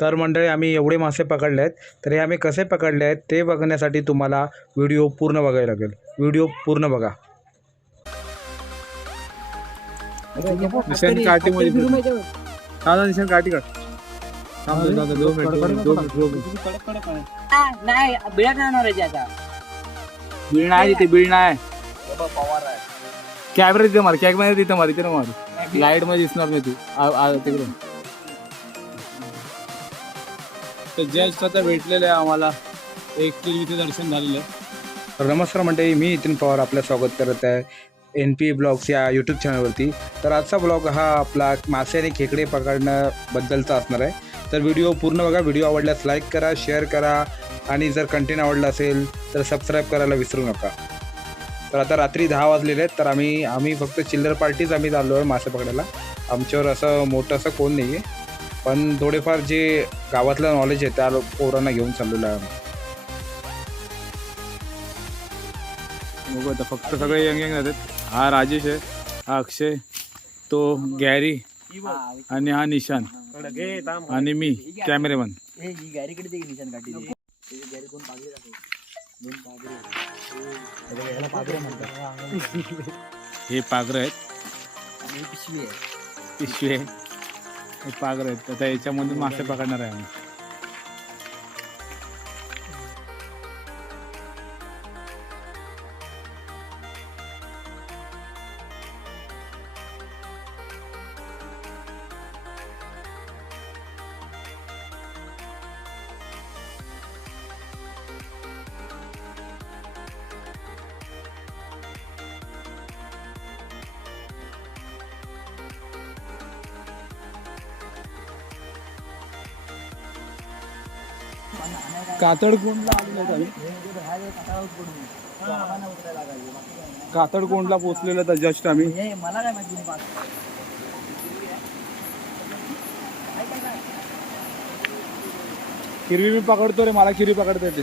तर मंडळी आम्ही एवढे मासे पकडले आहेत. तर हे आम्ही कसे पकडले आहेत ते बघण्यासाठी तुम्हाला व्हिडिओ पूर्ण बघायला लागेल. व्हिडिओ पूर्ण बघा. निशाण काठीमध्ये दादा निशाण काठी काढ. थांब रे दादा दोन मिनिट दोन मिनिट दोन मिनिट दोन मिनिट. नाही बिळा नाही आणणार आहे आता. बीळ नाही तिथे बीळ नाही. कॅमेरा तिथे मार कॅमेरा तिथे मार तिथे मार. लाइटमध्ये दिसणार नाही तू. आ- आ- तिकडे. तर जस्ट आता भेटलेलं आहे आम्हाला. एक इथे दर्शन झालेलं आहे. तर नमस्कार मंडळी मी नितीन पवार आपलं स्वागत करत आहे एन पी ब्लॉग्स या यूट्यूब चॅनलवरती तर आजचा ब्लॉग हा आपला मासे आणि खेकडे पकडण्याबद्दलचा असणार आहे. तर व्हिडिओ पूर्ण बघा व्हिडिओ आवडल्यास लाईक करा शेअर करा आणि जर कंटेंट आवडला असेल तर सबस्क्राईब करायला विसरू नका. तर आता रात्री दहा वाजलेले आहेत तर आम्ही आम्ही फक्त चिल्लर पार्टीच आम्ही चाललो आहे मासे पकडायला. आमच्यावर असं मोठं असं कोण नाही आहे पण थोडेफार जे गावातलं नॉलेज आहे त्या लो- पोरांना घेऊन चाललेलो आहे बघू आता फक्त सगळे यंग यंग राहतात. हा राजेश आहे हा अक्षय तो गॅरी आणि हा निशान. आणि मी कॅमेरेमन ही पागरे हे आहेत ही पिशवी आहे. पिशवे पागर आहेत. आता याच्यामध्ये मासे पकडणार आहे आम्ही. कातड कातड कोंडला पोचलेलो तर जस्ट आम्ही. मला काय माहिती नाही किरवी मी पकडतो रे मला किरवी पकडता येते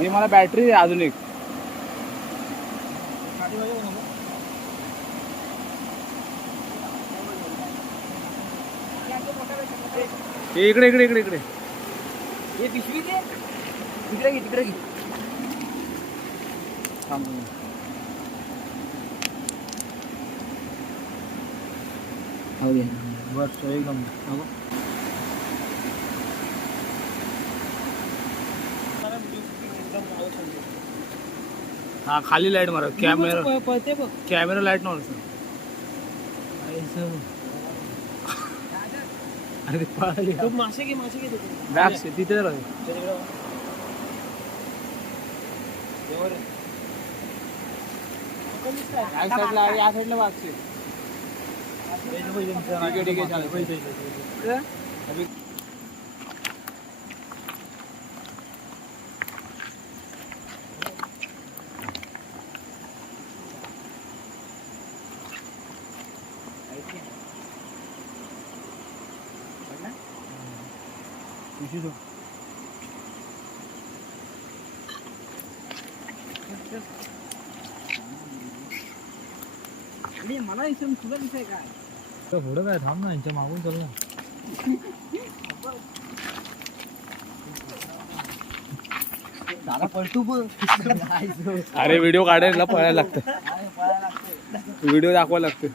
हे मला बॅटरी आहे अजून एक इकडे इकडे इकडे इकडे। हे पिशवी दे तिकडे घे तिकडे घे थांब हो घे बस एकदम। हा खाली लाइट मारा. कॅमेरा पळते बघ. कॅमेरा लाइट मारा अरे पळाली मासे घे मासे घे बॅग तिथे राहते या साईडला आहे, या साईडला ठीक आहे ठीक आहे चालेल आणि मला इथून तुला दिसाय काय पुढं काय थांब ना यांच्या मागून चल ना दादा पळतो बघ अरे व्हिडिओ काढायला पळायला लागतं. व्हिडिओ दाखवायला लागतं.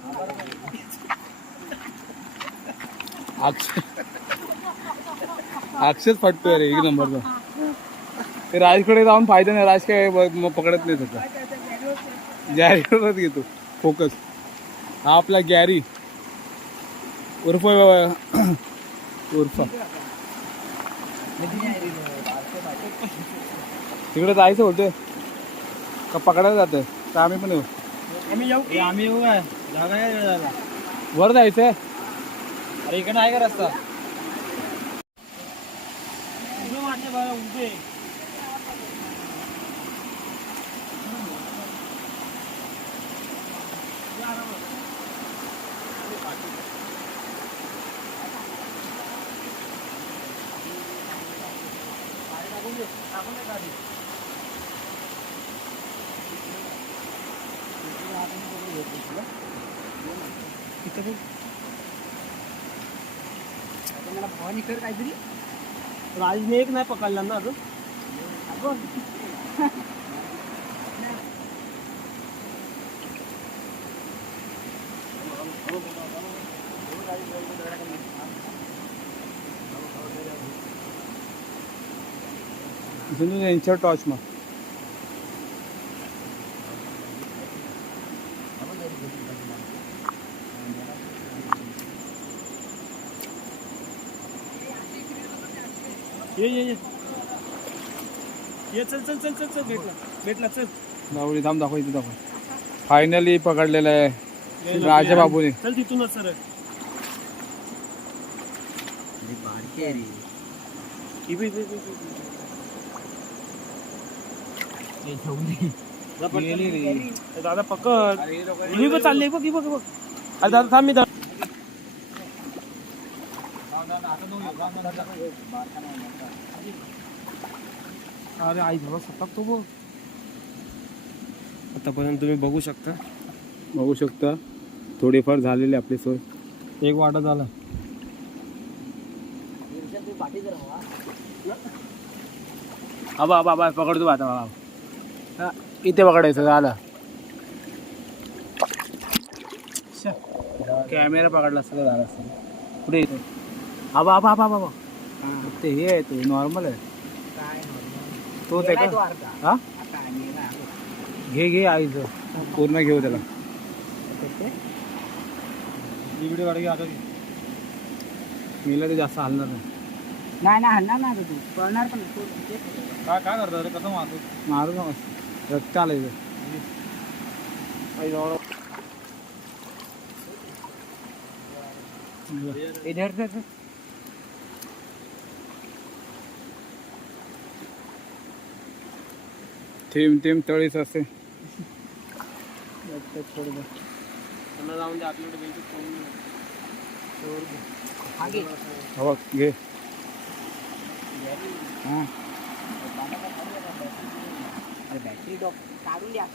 अक्ष अक्षच फटतोय रे एक नंबरचा ते. राजकडे जाऊन फायदा नाही राज काय पकडत नाही त्याचा. गॅरीवरच घेतो फोकस. हा आपला गॅरी. उर्फ उर्फ. तिकडे जायचं होतं. का पकडायला जातं तर आम्ही पण येऊ. आम्ही येऊ आम्ही येऊ वर जायचंय. अरे इकडे आहे का रस्ता? उभे वाटले बघा. उभे मला भवानी कर काहीतरी राजने एक नाही पकडला ना अजून इथून यांच्यावर टॉर्च मग ये ये ये। ये चल चल चल चल चल भेटला भेटला चल। दाखवली थांब दाखव इथे दाखव. फायनली पकडलेलं आहे राजा बाबूने चल तिथूनच सर. दादा पकड. चालली. बघ बघ बघ. अरे दादा थांब मी अरे आई बाबा सतत तो बघ आतापर्यंत तुम्ही बघू शकता. बघू शकता. थोडीफार झालेली आपली सोय. एक वाटा झाला. आबा आबा आबा पकडतो आता बाबा. इथे पकडायचं झालं कॅमेरा पकडला असता झाला असता. पुढे येतो आबा आबा आबा आबा ते हे आहे ते नॉर्मल आहे. तोच आहे का हा घे घे आईचं पूर्ण घेऊ त्याला. व्हिडिओ काढ आता. मीला ते जास्त हलणार नाही. नाही नाही हलणार नाही आता तू. पळणार पण काय करतो रे कसं मारतो? मारू नका. रक्त आलं इथे. इधर से थेंब थेंब तळीच असते जाऊन दे आपल्याकडे बेंचीत कोण नाही. आगे। हो घे हाँ। अरे बॅटरी डॉक काढून द्या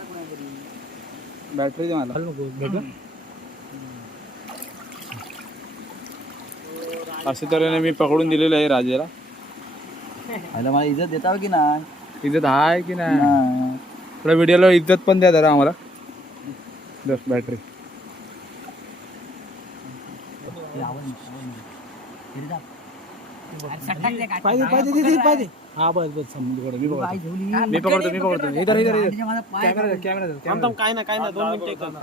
बॅटरी दे मला अशा तऱ्हेने मी पकडून दिलेलं आहे राजाला। मला इज़्ज़त देता की नाही? इज्जत आहे की नाही? थोड्या व्हिडिओला इज्जत पण द्या जरा आम्हाला. दस बॅटरी पाहिजे पाहिजे दे, दे, पाहिजे. हा बस बस समज पकडतो, मी पकडतो. मी पकडतो मी पकडतो इधर इधर इधर. कॅमेरा कॅमेरा थांब थांब काय ना काय ना दोन मिनिटं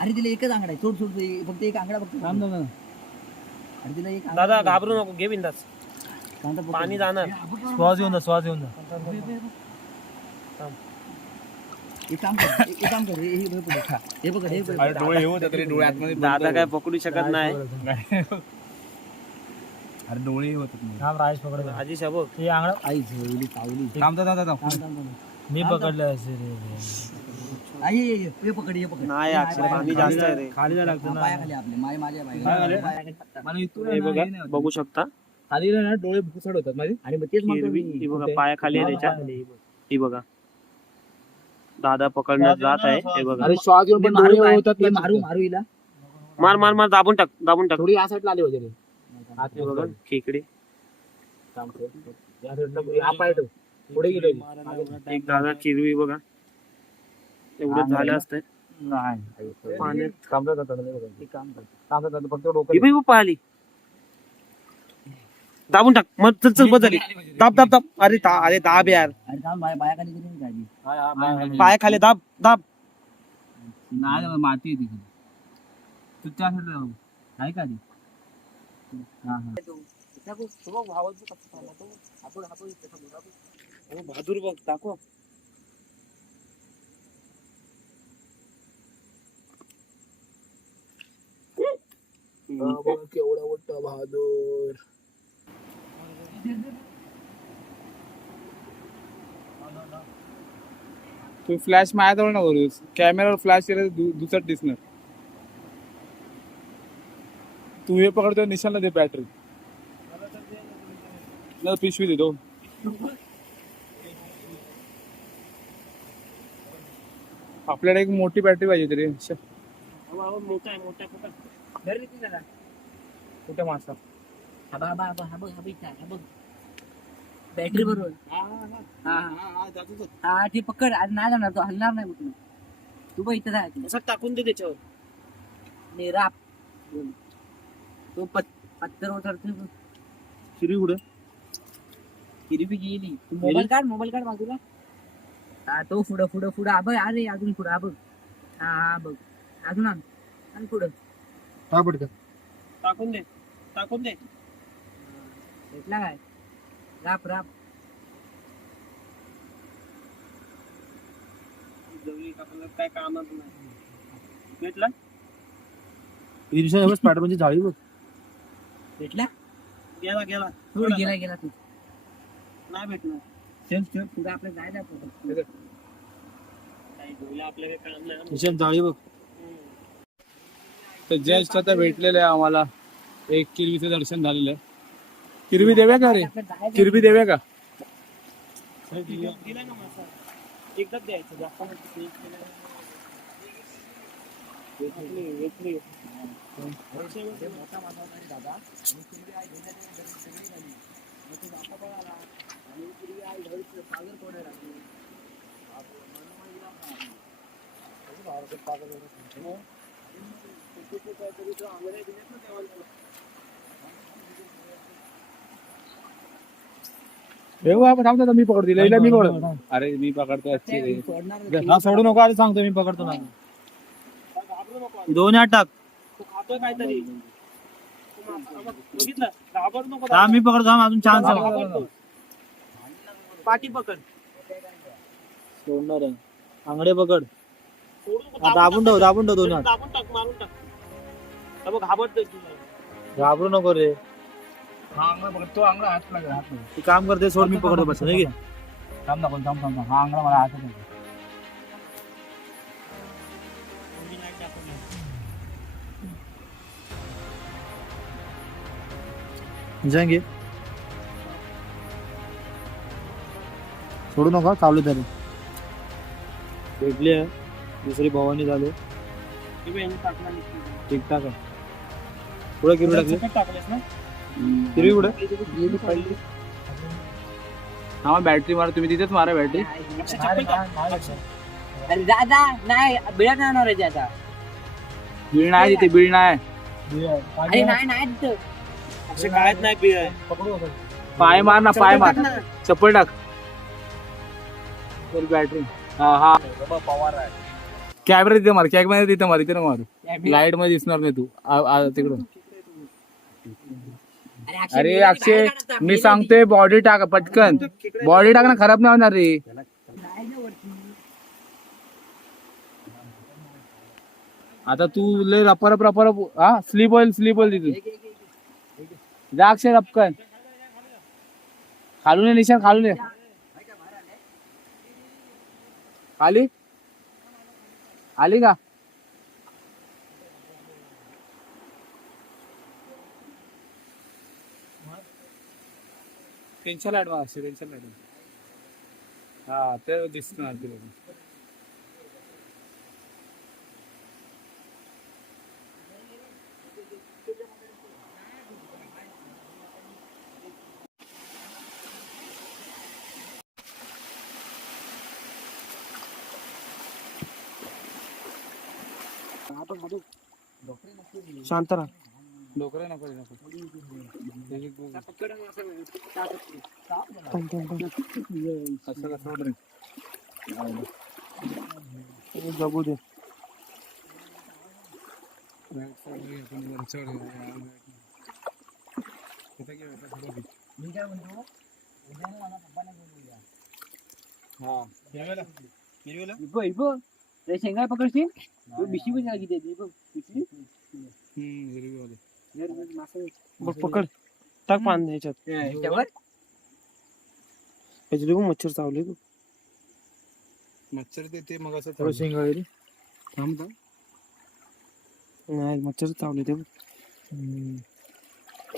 अरे तिला एकच आंगडा आहे. सोड सोड सोड. फक्त एक आंगडा फक्त थांब थांब अरे तिला एक दादा घाबरू नको घे बिंदास. पाणी जाणार. श्वास येऊन जा श्वास येऊन जा. हे हे. हे हे दादा काय पकडू शकत नाही. अरे डोळे थांब राज पकड आजी शाबो. हे आंगडा आई झोवली चावली थांब थांब. मी पकडलं आई, ये, ये, ये पकड ये पकड. नाही अक्षर पाणी जास्त आहे रे. खाली जायला पायाखाली आपले माय माझ्या खाली? पायाखाली. बघा बघू शकता. खाली ना डोळे भुसड होतात माझे. आणि मग तेच म्हणतो हिरवी मी. ही बघा पाया खाली आहे त्याच्या. ही बघा. दादा पकडण्यात जात आहे हे बघा. अरे श्वास घेऊन पण मारू? होतात हे ना मारू मारू हिला. मार मार मार दाबून टाक दाबून टाक. थोडी या साईडला आली वगैरे हे बघा खेकडे. पुढे गेलो एक दादा चिरवी बघा. एवढं झालं असतं. नाही. पाण्यात. नाही बघा. थांबतात आता फक्त डोकं ही पाहिली दाबून टाक. मग चल चल बस झाली. दाब दाब दाब. अरे दा अरे दाब यार. अरे थांब बाया बाया खाली? गेली ना गाडी पाय खाली दाब दाब. नाही माती आहे तिकडे. तू त्या साईडला आहे का ती? हा हा. बहादूर बघ दाखव. केवढा मोठा बहादूर. तू फ्लॅश माझ्याजवळ ना करूस कॅमेरावर फ्लॅश केलं दुसरं दिसणार. तू हे पकडतो निशाणला दे बॅटरी नाही, पिशवी देतो. आपल्याला एक मोठी बॅटरी पाहिजे तरी मोठा मोठा कुठे मासा? हा बघ, हा बघ, हा बघ, हा बघ, इथं आहे, हा बघ. बॅटरी बरोबर हा हा हा ते पकड आज नाही जाणार तो हलणार नाही कुठून तू बघ इथं आहे असं टाकून दे त्याच्यावर नेराप तो पत पत्तर उतरते शिरी उड हिरवी गेली तू मोबाईल काढ मोबाईल काढ बाजूला हा तो पुढं पुढं पुढं हा बघ अरे अजून पुढं हा बघ हा हा बघ अजून आण आण पुढं टाकून दे टाकून दे भेटला काय राप राप. जवळी काय कामच नाही. भेटला? स्पायडरमॅनची जाळी बघ. भेटला? गेला गेला. पुढे गेला गेला तू. नाही भेटणार. चल चल पुढे आपलं जायला पुढं. काही ढोला आपलं काही काम नाही. जाळी बघ. तर जस्ट आता भेटलेलं आहे आम्हाला. एक किरवीचं दर्शन झालेलं आहे. किरवी देव्या का रे किरवी देव्या का दिला एकदाच द्यायचं जास्त नाही. हे थांब थांब, मी पकडतो. लईला मी पकडतो. अरे मी पकडतो रे. हा सोडू नको आधी सांगतो मी पकडतो ना. दोन आठ खातोय काहीतरी बघितलं घाबरू नको थांब मी पकडतो थांब अजून चान्स आहे. घाबरतो. पाठी पकड. सोडणार आहे. आंगडे पकड. सोडू नको, हा, दाबून ठेव दाबून ठेव दोन हात दाबून टाक मारून टाक. हा बघ घाबरतोय तुला घाबरू नको रे. हा अंगडा पकड तो अंगडा हात लागेल हात लागेल. तू काम करते सोड मी पकडतो बस नाही थांब ना पण थांब थांब थांब. हा अंगडा मला हात लागेल. जांगे सोडू नका चालू तरी भेटली आहे दुसरी भवानी झाली टाकला. ठीक ठाक आहे पुढे किरू टाकली टाकलेस ना हा बॅटरी मारा. तुम्ही तिथेच मारा बॅटरी. अरे नाही बिळा नाही आणणार आहे ते आता. बिळ नाही तिथे बिळ नाही. अरे नाही नाही तिथं. अक्षय, काळ्यात नाही बी आहे. पाय मार ना पाय मार. चप्पल टाक. तर बॅटरी हा हा. कॅमेरा तिथे मार कॅमेरा तिथे मार तिथे मार. लाइटमध्ये दिसणार नाही तू. तिकडून. अरे अक्षय. मी सांगतोय बॉडी टाक पटकन. बॉडी टाक ना खराब नाही होणार रे. आता तू लय रपर रपर हा? स्लीप होईल स्लीप होईल तिथून. जा अक्षय रपकन. खालून ये निशान खालून ये. आली आली का? टेन्शन लाइट मला अक्षय टेन्शन लाइट हा ते दिसणार ते शांत राहा. डोकरं नको नको. असं कसं? हे जगू दे. मी काय म्हणतो. हा. शेंगा पकडशील? बिशी पण लागली त्याची इबो. बिशी? हम्म, मग मासे बघ पकड. टाक पान ह्याच्यात ह्याच्यावर ह्याच्यात बघ मच्छर चावले बघ मच्छर ते ते मग असं थोडं थांब. शेंगाळी थांब. नाही मच्छर चावले ते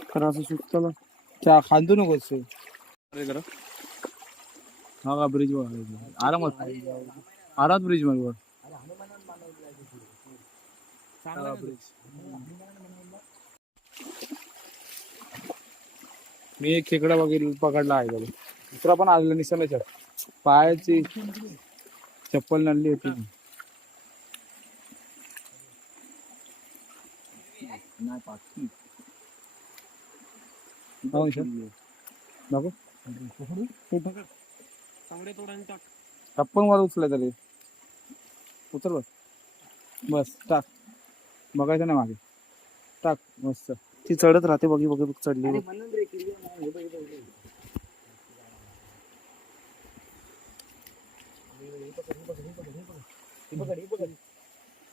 कारण असं सुटतं ना. चा खांदू नकोस तू. अरे जरा. हा का ब्रिज वर? आरामात आरामात ब्रिज वर मी एक खेकडा बघितला पकडला आहे बघ. दुसरा पण आलेला निसर्गाच्या पायाची चप्पल नडली होती. नको. चप्पल मला उचलाय तरी. उचल बस बस टाक. बघायचं नाही मागे. टाक मस्त. ती चढत राहते बघी बघी बघ चढली अरे बघ. म्हणून रे किल्ली आहे. बघ, बघ, बघ.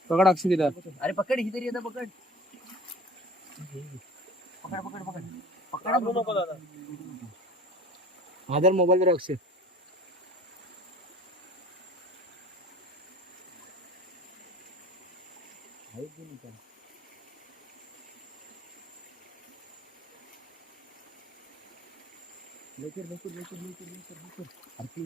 पकड अक्षी दिला अरे पकड ही तरी आता पकड पकड पकड पकड पकड आधार मोबाईल वर अक्षय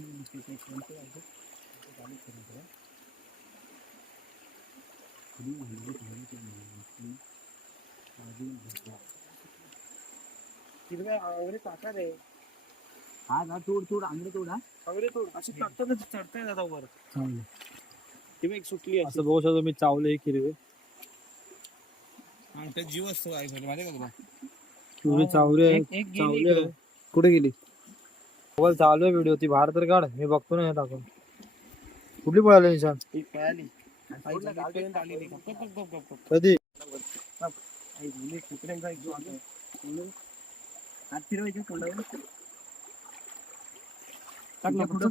हा ना तोड तोड आंगडे तोड हा. अशी टाकतात चढताय दादा वर. ती बघ, एक सुटली असं बघू शकतो मी चावले हे किरवे जीव असतो माहिती का तुला? चावले चावले. कुठे गेली? मोबाईल चालू आहे व्हिडिओ ती. बाहेर तर काढ. मी बघतो ना हे टाकून कुठली पळाली निशान? ती पळाली. कधी? पुढं,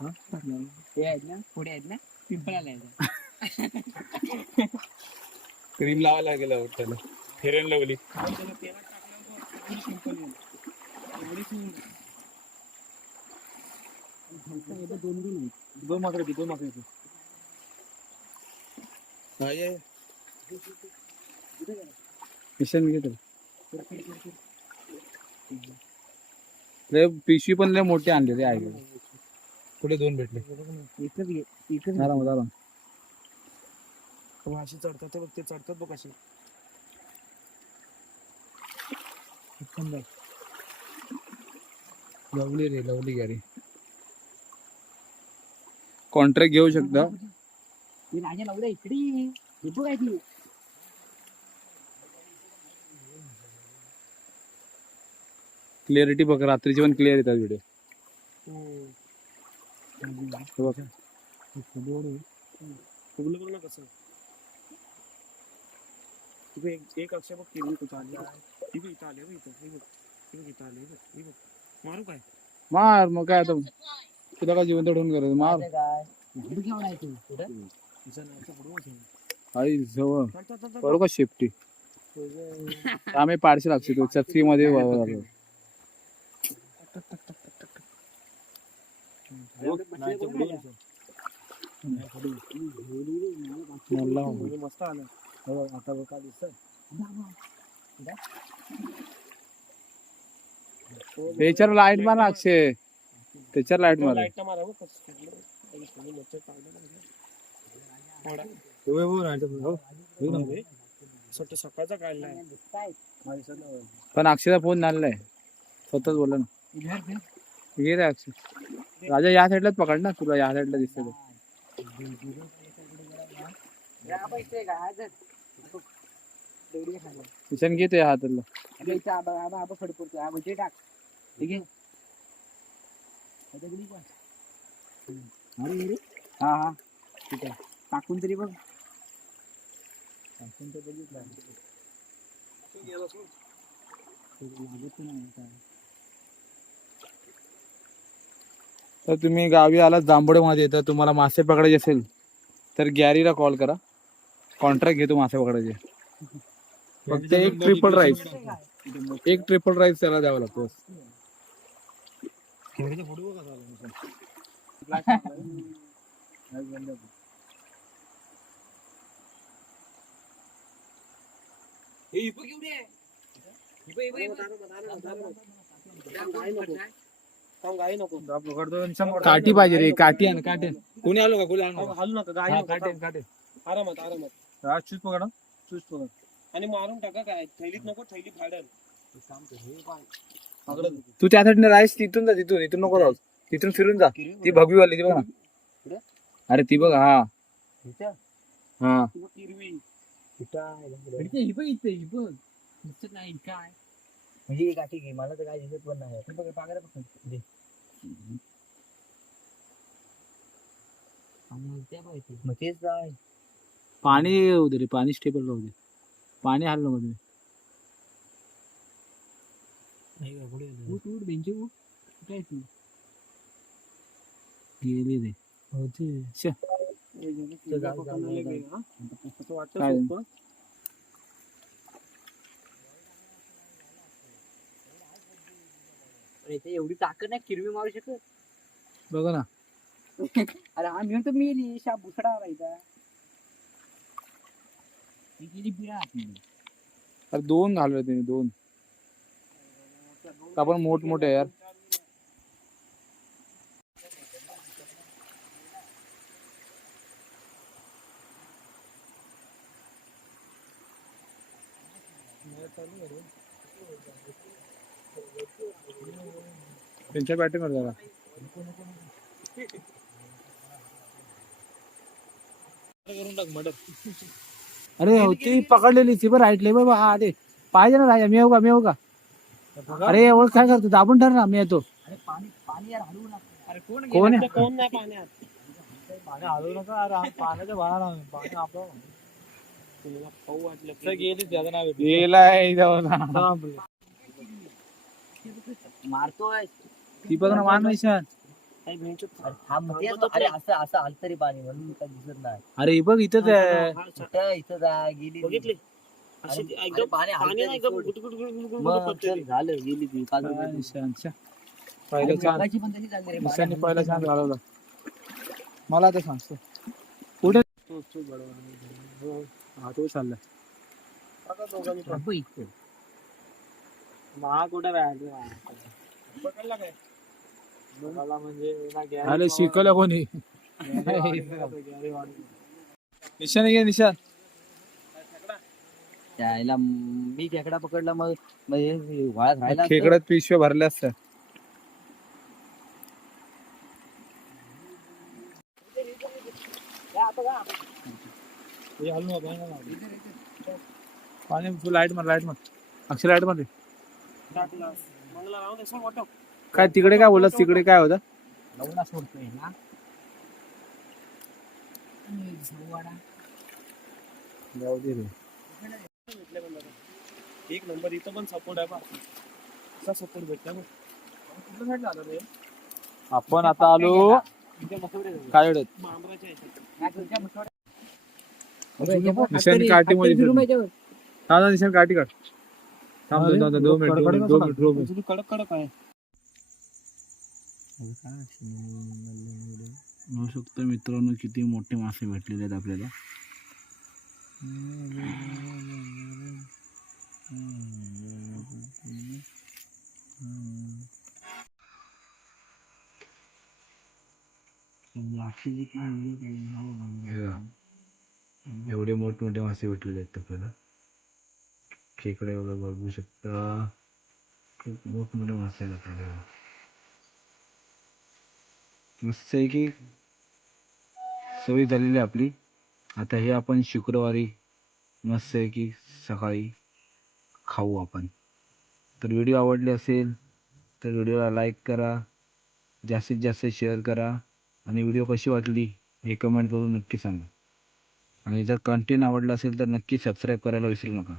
हा? ना. आहेत पिंपळाला क्रीम लावायला गेलं त्याला फेरेन लावली. दोन मिशन घेतो पिशवी पण लय मोठी आणली रे आई. कुठे दोन भेटले? एकच घे एकच आराम आराम अशी चढतात ते बघ ते चढतात बघ अशी. लवली रे लवली गॅरी कॉन्ट्रॅक्ट घेऊ शकता. हे क्लिअरिटी बघ रात्रीची पण क्लिअर येतात व्हिडिओ एक अक्षय बघ इथं आली मारू काय? मार मग काय आता? तुला काय जिवंत ठेवून करायचं मार काय इकडे घेऊन आहे तू पुढे तिचं नाही तर पुढं बघ. आई जवळ चल, चल, चल, चल. करू का शेफ्टी आम्ही पार्सल लागतो तो चक्री मध्ये व- मला म्हणजे मस्त आलं हो, आता बघ काय दिसतंय. त्याच्यावर लाइट मार अक्षय त्याच्यावर लाइट मार. लाइट बघ कसं. असं वाटतं सकाळचा काढलाय पण अक्षयचा फोन झालेला स्वतःच बोलला ना. घे रे अक्षय. राजा या साईडलाच पकड ना तुला या साईडला दिसत निशान घेते हातातलं. अबे इथं आबा आबा आबा फड पडतो आबा ते टाक. ठीक आहे? अरे अरे. हा हा. ठीक आहे. टाकून तरी बघ. टाकून तर बघितलं. लागत नाही तर तुम्ही गावी आलात जांभोडेमध्ये तर तुम्हाला मासे पकडायचे असेल तर गॅरीला कॉल करा. कॉन्ट्रॅक्ट घेतो मासे पकडायचे. फक्त एक ट्रिपल राईस एक ट्रिपल राईस त्याला द्यावा लागतो. बस. काठी पाहिजे रे काठी आण काठी कोणी आलो का कोणी आलो का? हलू नका गाय हा, नका. काठी आण, काठी आरामात आरामात हा, शूज पकडा चूज पकड आणि मारून टाका काय थैलीत नको थैली फाडल तू त्यासाठी राईस तिथून जा तिथून इथून नको राहू तिथून फिरून जा. ती भगवीवाली ती बघ ना. अरे ती बघ हा. नाही काय? म्हणजे घे मला तर काय दिसत पण नाही. हे बघ पागरा बघ. दे. मग तेच पाणी येऊ दे रे पाणी स्टेबल राहू दे. पाणी हाल नको तुम्ही. उठ उठ बेंची उठ। काय तू गेले रे असं वाटतं अरे ते एवढी ताकद नाही किरवी मारू शकत? बघा ना. अरे म्हणतो मी शा बुसडा राहायचा गेली अरे दोन तुम्ही दोन. आपण मोठ मोठे यार। त्यांच्या बॅटिंग कर जरा। अरे हो, ती पकडलेली ती बरं राईटले बाबा हा पाहिजे ना राजा मी का मी का अरे ओळख काय करतो? दाबून ठर ना मी येतो. अरे पाणी पाणी यार हलवू नका. अरे कोण कोण गेलं? आहे? कोण नाही पाण्यात? तुला खाऊ वाटलं की- गेलाय जाऊ ना. मारतोय. ती बघ ना मान काही अरे थांब असं असं आलं तरी पाणी म्हणून काय दिसत नाही. अरे ही बघ इथंच आहे. हा, हा, कुठं इथं जा गेली. बघितली? अशी अरे- एकदम पाणी नाही एकदम झालं गेली ती पाच पहिलं छान. मगाची चालली रे, निशाने पहिला. छान घालवला. मला ते सांगतो. कुठे बडवा. हो. हा तो चाललाय. दोघांनी पण. महा कुठं राहिला? पकडला काय? मला म्हणजे अरे शिकवलं कोणी? निशान घे निशान त्याला मी खेकडा पकडला मग मग हे वाळत राहिला असतं. खेकड्यात पिशव्या भरल्या असत्या पाणी तू लाइट मार लाइट मार अक्षर लाइट मार दे, वाटव. काय तिकडे काय बोलत तिकडे काय होतं सोडतोय ना. भेटले पण दादा. एक नंबर इथं पण सपोर्ट आहे बा. असा सपोर्ट भेटला बघ कुठलं भेटला आता रे? आपण आता आलो. काय काठी मध्ये. हा ना काठी काढ. थांब दोन दोन- दोन मिनिट दोन मिनिट दोन मिनिट दोन मिनिट. तुझी कडक कडक आहे. शकतं मित्रांनो किती मोठे मासे भेटलेले आहेत आपल्याला. एवढे मोठमोठे मासे भेटलेले आहेत आपल्याला. खेकडे वगैरे बघू शकता. खूप मोठमोठे मासे आहेत आपल्याला. मस्त आहे की? सवय झालेली आहे आपली. आता हे आपण शुक्रवारी मस्त आहे की सकाळी खाऊ आपण. तर व्हिडिओ आवडले असेल तर व्हिडिओला लाईक करा जास्तीत जास्त शेअर करा आणि व्हिडिओ कशी वाटली हे कमेंट करून नक्की सांगा. आणि जर कंटेंट आवडला असेल तर नक्की सबस्क्राईब करायला विसरू नका.